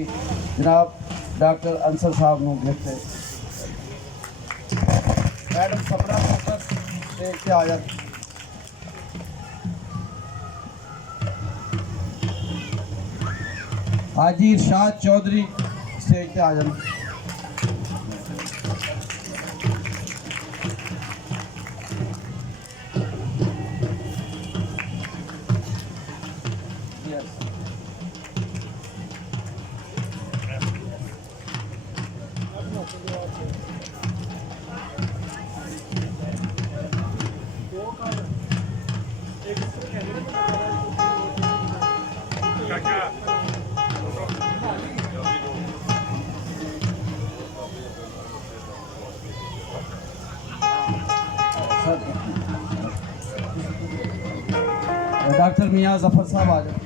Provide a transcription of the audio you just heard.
जनाब डॉक्टर अंसर साहब ਨੂੰ गिफ्ट मैडम सपना फोकस स्टेज पे आ जाए। हाजी इरशाद चौधरी स्टेज पे आ जाए। डॉक्टर मियाँ जफर साहब आ जाए।